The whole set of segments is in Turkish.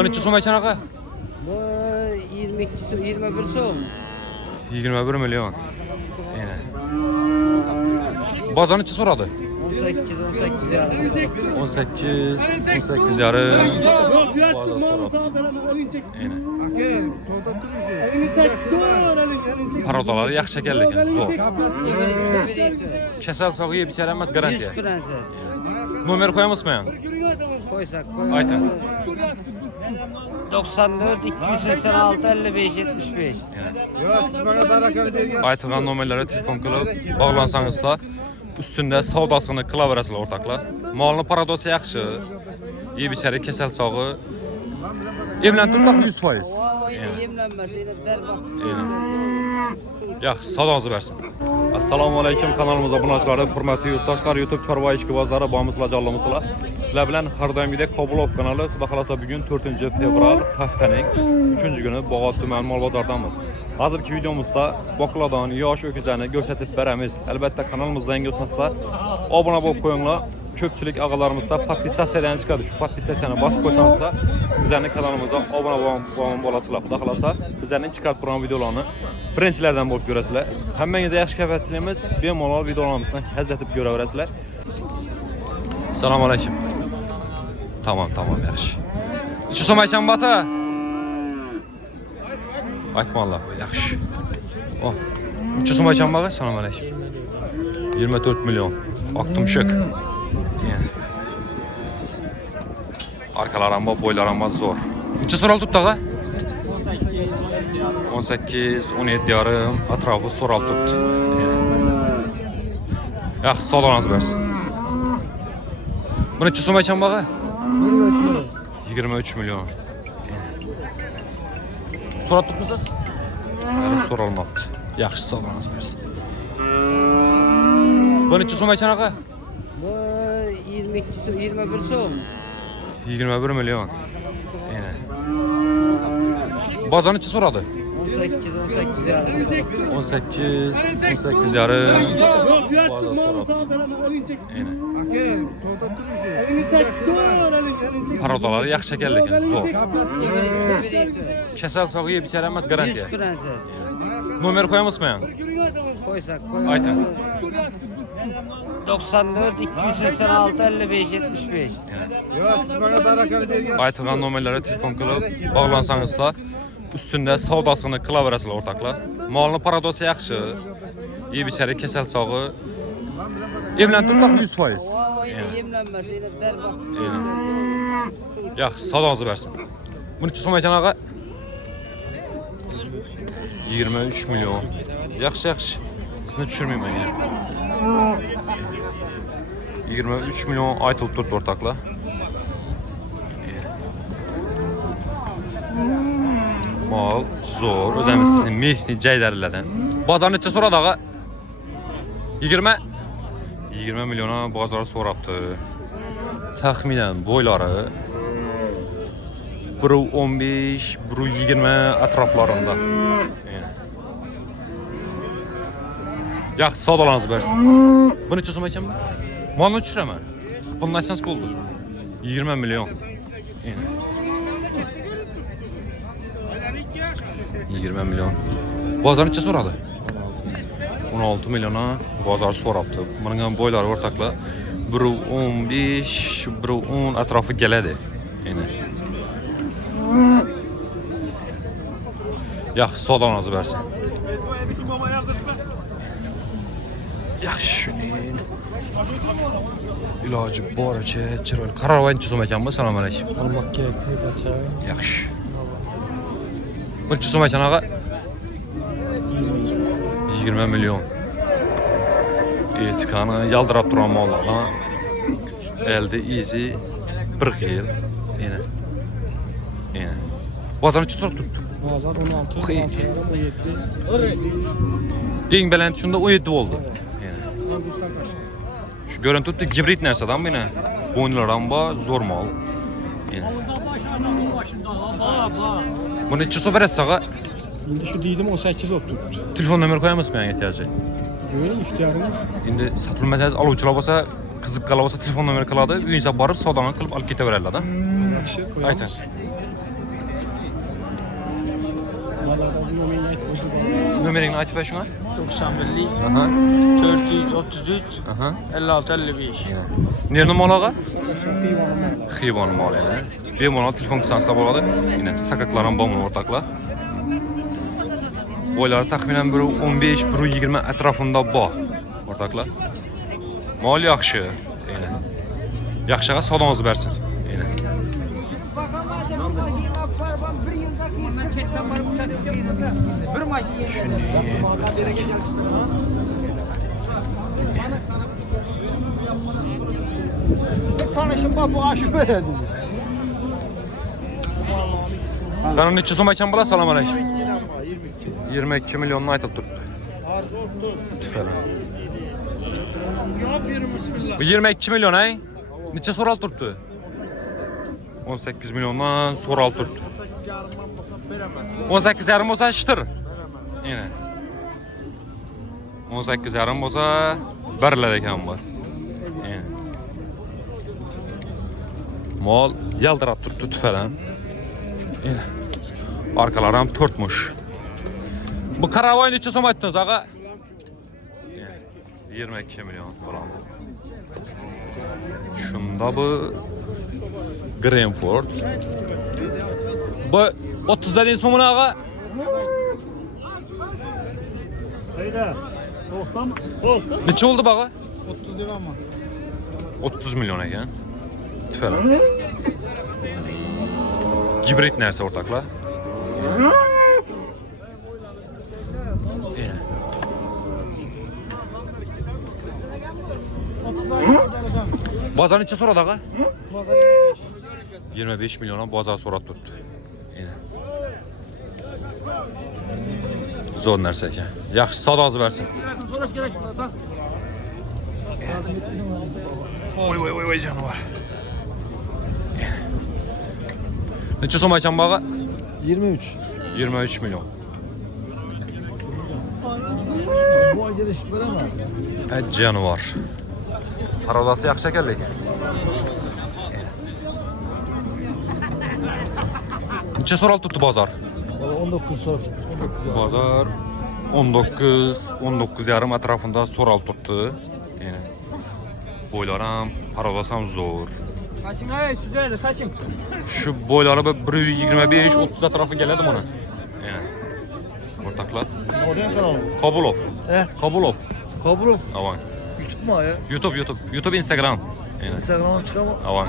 Bu neçə so'm aytsan aqa? Bu 21 so'm. 21 milyon. Yine. Bazar neçə soradı? 18 yarım. 18 yarım. Bazar soradı. Yine. Parodaları yaxşı şəkərli ekan, zor. Kəsəl sağı yeyib içərənməz garantiya. Nomer koyamazmı yani? Koysak. Ayten. 94 286 55 75. Aytıqan nomerlərə telefon qılıb bağlansanızla üstündə savdasını qıla verəsilər ortaqlar. Malını paradosu yaxşı. Yeyib içəri kəsəl sağı. Evlən tutaq 100%. Yemlenmesiyle berbat. Yaxşı, savdanızı versin. Assalamu alaykum, kanalımıza abunəçiləri, hörmətli yurttaşlar, YouTube Çorba İçki Bazarı bağımızla canlımızla. Sizlər bilən hər daimidək Kabulov kanalı, xuda xalasa bugün 4 fevral həftənin 3-cü günü Boğaz Tümən Malbazardamız. Hazırki videomuzda Bakladan yaş öküzlərini göstərib verəmiz. Əlbəttə kanalımızda ən göstərsizlər, abunə olub qoyunlar. Köpçülük ağalarımızda podpisasiyadan çıxadı. Şu podpisasiyanı basıb qoysanız da bizlərin kanalımıza abunə olasınlar. Xuda xalasa bizlərin çıxart buran videolarını birinçilərdən olub görəsilər. Həmmənizə yaxşı kəfətliyimiz, bemalol videolarımızdan həzz edib görə verəsilər. Selamun aleyküm. Tamam, yaxşı. İçi som aykan bata? Aytma Allah, yaxşı. Oh. İçi som aykan bağı? Selamun aleyküm. 24 milyon. Aktım şık. Arkalaramba, boylaramba zor. Neçə soral tutdu ağa? 18, 17 yarım, ətrafı soral tutdu. Yaxşı, savdanızı versin. Bu neçə so'm aytsan bağı? 23 milyon. Soral tutmusunuz? Hələ soralmabdı. Yaxşı, savdanızı versin. Bu neçə so'm aytsan ağa? Bu 21 so'm. 21 milyon. Yine. Bazar neçə soradı? 18 yarım. 18 yarım. Bazar soradı. Yine. Parodaları yaxşı şəkərli ekan, zor. Kəsəl sağı yeyib içərənməz garantiya. Nomer koyamazmı yani? Koysak. Ayten. 94 286 55 75. Aytıqan nomerlərə telefon qılıb bağlansanızla üstündə savdasını qıla verəsilər ortaqlar. Malını paradosu yaxşı. Yeyib içəri kəsəl sağı. Evlən tutaq 100%. Yemlenmesiyle berbat. Yaxşı, savdanızı versin. Bu neçə so'm aykan ağa? 23 milyon. Yaxşı. Sizini düşürməyim mən yine. 23 milyon aytılıb durdu ortaqlar. Mal zor. Özəmiz sizin mesni cəydərilədən. Bazar neçə soradı ağa? 20 milyona bazarı sorabdı. Təxminən boyları 1.15, 1.20 ətraflarında. Yaxşı, savdalarınızı versin. Bu neçə so'm aykan? Malını uçuramı? Bunun əsas oldu. 20 milyon. 20 milyon. Bazar neçə soradı? 16 milyona bazar sorabdı. Bunun boyları ortaqla 1.15, 1.10 ətrafı gələdi. Yaxşı, savdalarınızı versin. Yaxşı. İlacı bor ki, çırıl. Qararvay neçə so'm ekan bu? Salam aleyküm. Almak gerekli. Yaxşı. Bu neçə so'm ekan ağa? 20 milyon. Etikanı yaldırab duran mallarla elde izi 40 yıl. Yine. Bazar neçə so'm tutdu? Bazar 16, 17. Eng baland şunda 17 oldu. Şu görüntü tuttu gibrit nersadan bu yine. Boyunlaramba zor mal. Bu neçə so'm verəsiz ağa? Şimdi şu değilim 18 ottu. Telefon nömrə qoyamazsın mənə ehtiyacı? Görün ihtiyarınız. İndi satılmazsınız, aluvçular olsa, qızıq qala olsa telefon nömrə qıladı, üyünsə barıb savdanı qılıb alıp getə verərlər da. Yaxşı, Ayten. Nömerini aytıp ver şuna. 91'lik Aha. 433 Aha. 56 55. Nerede mal ağa? Xivan mal yani. Bemalol telefon kısansla bo'ladi. Yine sakaklardan bomba ortaklar. Boyları taxminan 15 120 atrofunda bor ortaklar. Mal yaxshi. Yine. Yaxshiga sodongiz bersin. Yine. Tanışım bu aşı böyle. Qani necha so'm aytgan bola? Assalomu alaykum. 22 milyonni aytib turibdi. Tüfəli. Bu 22 milyon ay. Neçə so'ralib turibdi? 18 milyondan so'ralib turibdi. 18 yarım bo'lsa ishtir. Yine. 18 yarım bo'lsa beriladi ekan bor. Yine. Mol yaltirab turibdi tüfəlan. Yine. Arkalar ham 4'muş. Bu karavoy neçə so'm aytdingiz ağa? 22 milyon falan. Şunda bu Grenford. Bu 30 dediniz mi bunu ağa? Neçə oldu bağa? 30 lira mı? 30 milyon ekan. Tüfəli. Hibrit neresi ortakla? Bazar neçə soradı ağa? 25 milyona bazar sorat tuttu. Yine. Zor nersə ekan. Yaxşı sadazı versin. Oy canavar. Neçə so'm aytgan bağa? 23. 23 milyon. Bu ay geliş veremem. Canavar. Parodası yaxshi ekan lekin. Neçə so'ralib turibdi bozor? Valla 19 sor. Bozor 19 yarım atrofida so'ralib turibdi. Yine. Boylar ham, parodasi ham zo'r. Kaçın ay süzerdi kaçın. Şu boyları 125-30 atrofı keladi buna. Yine. Ortaklar. Oradan kanal. Kabulov. Kabulov. Kaburov. Avan. YouTube mu ya? YouTube, Instagram. Yine. Instagram'a çıkamam. Avan.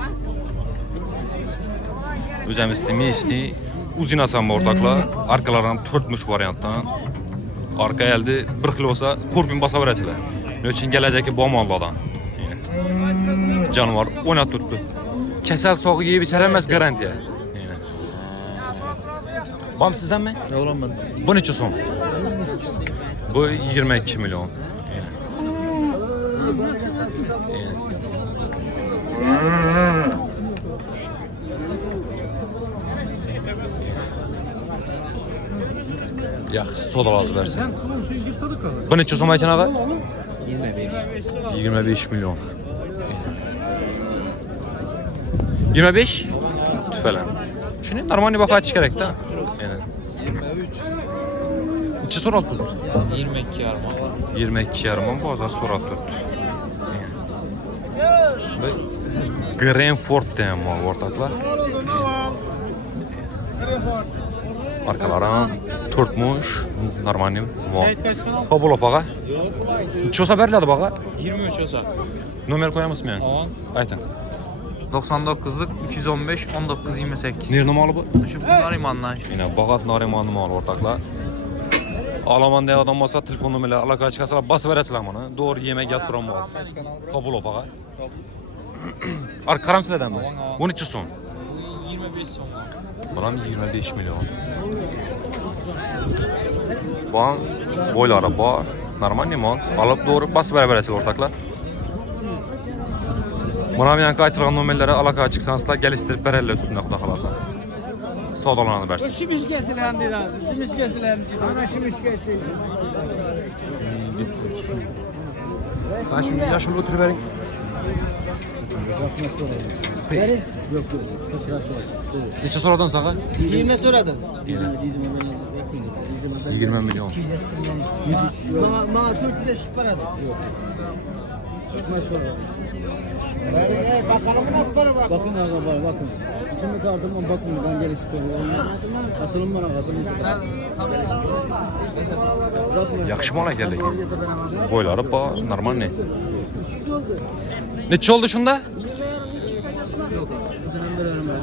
O'zimizning mesni uzinasan ortaklar. Arkalardan 4'muş variantdan. Arka elde 1 xil bo'lsa, ko'rpin basa berasizlar. Nechun kelajaki bomollardan. Canavar o'ynab turibdi. Kasal sog'i yeb ichar emas garantiya. Bam sizdanmi? Yavrum ben. Bu necha so'm? Bu 22 milyon. Yaxshi sodalar versin. Bu necha so'm aytgan ağa? 25 milyon. 25? Tüfelen. Şunu normal baha açık gerek de. Yani. 23. Neçə sorat tutdu? 22 yarım. 22 yarım bazar sorat tutdu. Grenford deyəm mal ortaklar. Arkalarım 4'muş. Normal mal. Kabulov ağa. Neçə olsa veriladi bağa? 23 olsa. Nomer koyamız mı? Aytın. 99'luk 315 19 28. Nerede malı bu? Şu bunlar imandan. Yine Bağat Narimanlı malı ortaklar. Alaman diye adam olsa telefon numarayla alakaya çıkarsalar bas veresizler bana. Doğru yemek yaptıran mal. Kabulov ağa. Karam sileden mi? Bu neçə son? 25 son. Buram 25 milyon. Bu boyları var. Normal mal. Alıp doğru bas veresizler ortaklar. Buna bir yankı aytırğan numarlara alakaya çıksanızlar geliştirip berelle üstünde xuda xalasa. Sadalananı versin. İşimiz kesilendi lazım. İşimiz kesilendi. Ana işimiz kesilendi. Gitsin. Ben şimdi yaşını götürü verin. Neçə soradan sağa? 20 soradın. 20 milyon. Ma 400 para da. Çıkmaz sonra. Bakın abi bakın. İçimi kaldırmam bakın ben gel istiyorum. Asılım bana asılım. Yaxşı mala geldi. Boyları ba normal ne? Neçə oldu şunda? Yok. Üzerinde dönem ben.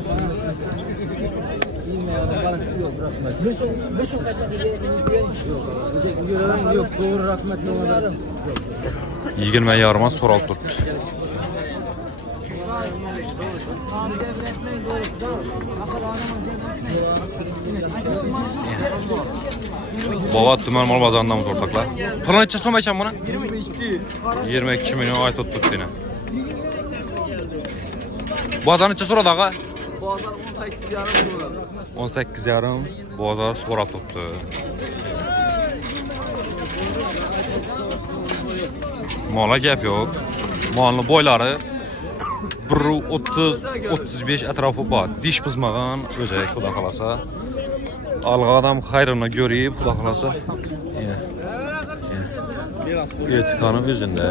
Yok. Doğru rahmetli olmadı. 20 yarıma soral tuttu. Baba tümel mal bazarındamız ortaklar. Pırın neçə som ekan buna? 22 milyon ay tuttuk yine. Bazar neçə soradı ağa? Boğazlar 18 yarım sonra. 18 yarım boğazar soral tuttu. Mala gap yok. Malın boyları 1.30-35 ətrafı var. Diş bızmağın özək xuda xalasa. Alğı adam xayrını görüb xuda xalasa. Etikanın üzündə.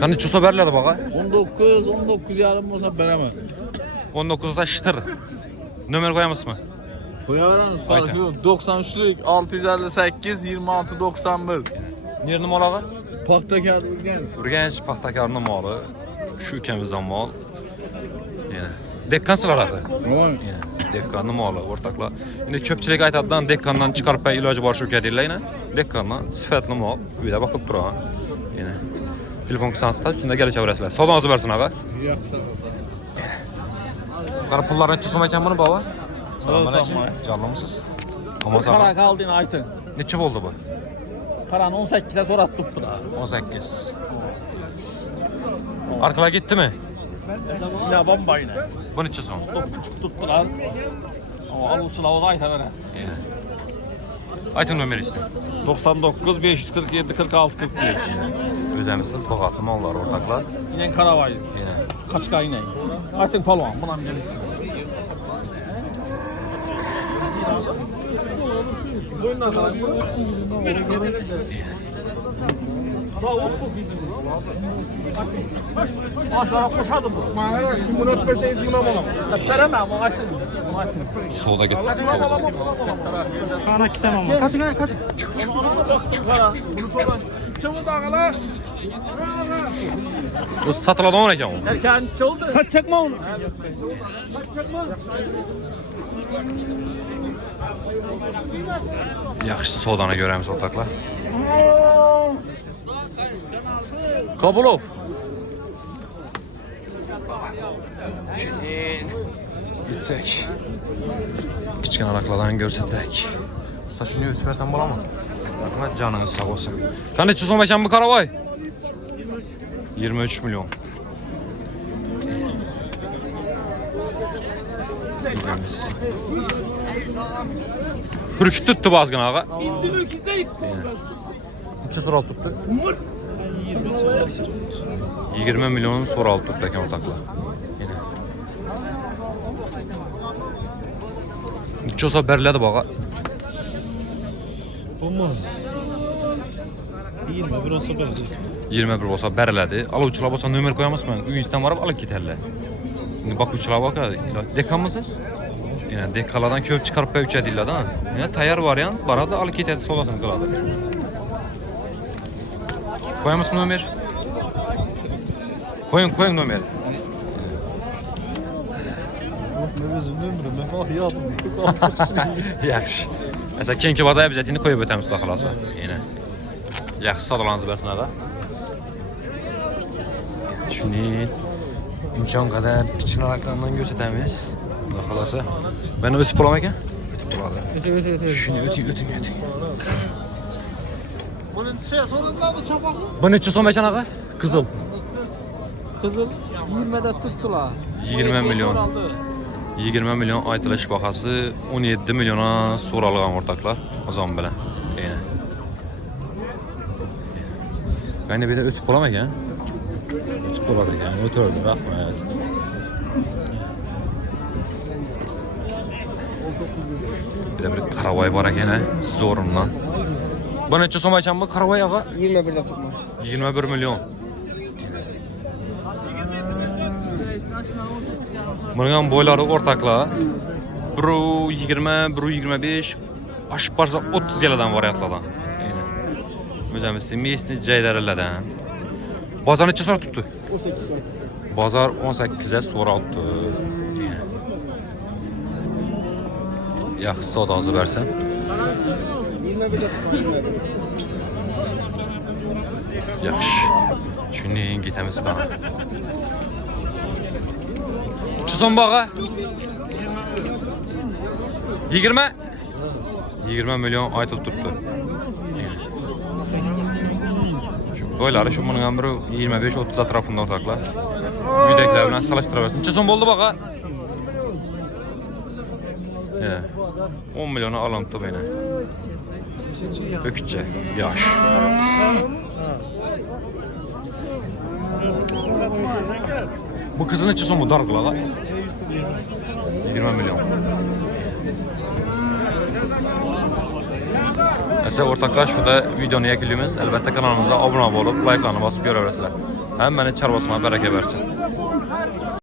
Kanı çosa berləri bağa? 19 yarım olsa veremem. 19'da şıtır. Nömer koyamız mı? Koyarız. Ayten. 93'lük 658 26 91. Nerede malağı? Paktakar Ürgen. Ürgenç paxtakarının malı. Şu ülkemizden mal. Yani dekkansılar ağı. Tamam. Dekkanın malı ortaklar. Yine köpçülük aytaddan dekkandan çıkarıp ben ilacı var şöyle deyirlər yine. Dekkandan sıfatlı mal. Bir de bakıp dura. Yine. Telefon kısansızda üstünde gelip çevresiler. Sağdan versin ağa. Qara pullar neçə som ekan bunu baba? Selamünaleyküm. Canlı mısınız? Ama Kara sağ. kaldın Aytın. Neçə oldu bu? Karanı 18'e sonra tuttu da. 18. Arkala gitti mi? Ya bomba yine. Bu neçə som? 9.5 tuttular. Ama alıcılar o da Ayt'a veririz. Yani. Aytın nömeri işte. 99 547 46 45. Özəmizin bağatlı mallar ortaklar. Yine Karavay. Yine. Kaçka yine. Aytın Palvan. Buna mı geldik? Boyunlar kadar. Aşağı koşadı bu. Bunu ötmeseniz buna mı? Veremem ama Aytın. Soda gitti. Sana kitemem. Kaçın kaç. Bunu sonra çabuk dağılar. Bu satılan o ekan o? Erken oldu. Kaçacak mı onu? Yaxşı sodanı görəmiz ortaklar. Kabulov. Şimdi gitsek. Kiçkin arakladan görsədik. Usta şunu ötüversən bala mı? Bakma canınız sağ olsun. Sen neçə som ekan bu Karavay? 23 milyon. Hürküt tuttu bazgın ağa. Neçə soral tuttu? 20 milyon soral tuttu ekan ortaklar. Yine. Neçə olsa bərlədi bağa. 21 olsa verecek. 21 olsa bərlədi. Alıcılar olsa nömer koyamaz mı? Üyüzdən varıb alıp giderler. Şimdi bak uçular bak. Dekan mısınız? Yani dekalardan köp çıkarıp üç edirlər da. Yani tayar variant barada alıp gider solasın qıladı. Koyamaz mı nömer? Koyun nömer. Ne bizim ömrüm. Ben bak yadım. Yaxşı. Mesela kenki bazaya bizətini koyub ötəmiz da xalasa. Yine. Yaxşı sadalanızı versin ağa. Şimdi imkan kadar kiçkin aralarından göstərəmiz. Da xalasa. Ben ötüb bulam ekan? Ötüb buladı. Şunu ötün. Bunun soradılar mı çapağı? Bu neçə som ekan ağa? Qızıl. Kızıl 20'de tuttular. 20 milyon. 20 milyon aytılış baxası 17 milyona soralığan ortaklar. O zaman belə. Yine. Qayna belə ötüb bulam ekan? Ötüb buladı ekan. Ötürdü, baxma. Evet. Bir de bir karavay var gene zorundan. Bu neçə som ayçam bu karavay ağa? 21 milyon. Bunun boyları ortakla. Bru 20, bru 25, aşıp varsa 30 gələdən variantlardan. Müzəmisi, miyisini cəydərələrdən. Bazar neçə sonra tutdu? 18 sonra. Bazar 18'e sonra tutdu. Yaxşı o da azı versən. 21 tutma. Yaxşı. Çünki gitəmiz bana. Çıson bağa? 20? 20 milyon ay tuttu. Boyları şu bunun ömrü 25-30 etrafında ortaklar. Müdekler bilen salıştırabilsin. Neçə son oldu bağa? 10 milyonu alam tuttu beni. Ökütçe, yaş. Bu kızın neçə son bu dargılağa? 20 milyon. Mesela ortaklar şurada videonu yakılımız. Elbette kanalımıza abone olup like'larını basıp görebilirsiniz. Hem beni çarpasına bereket versin.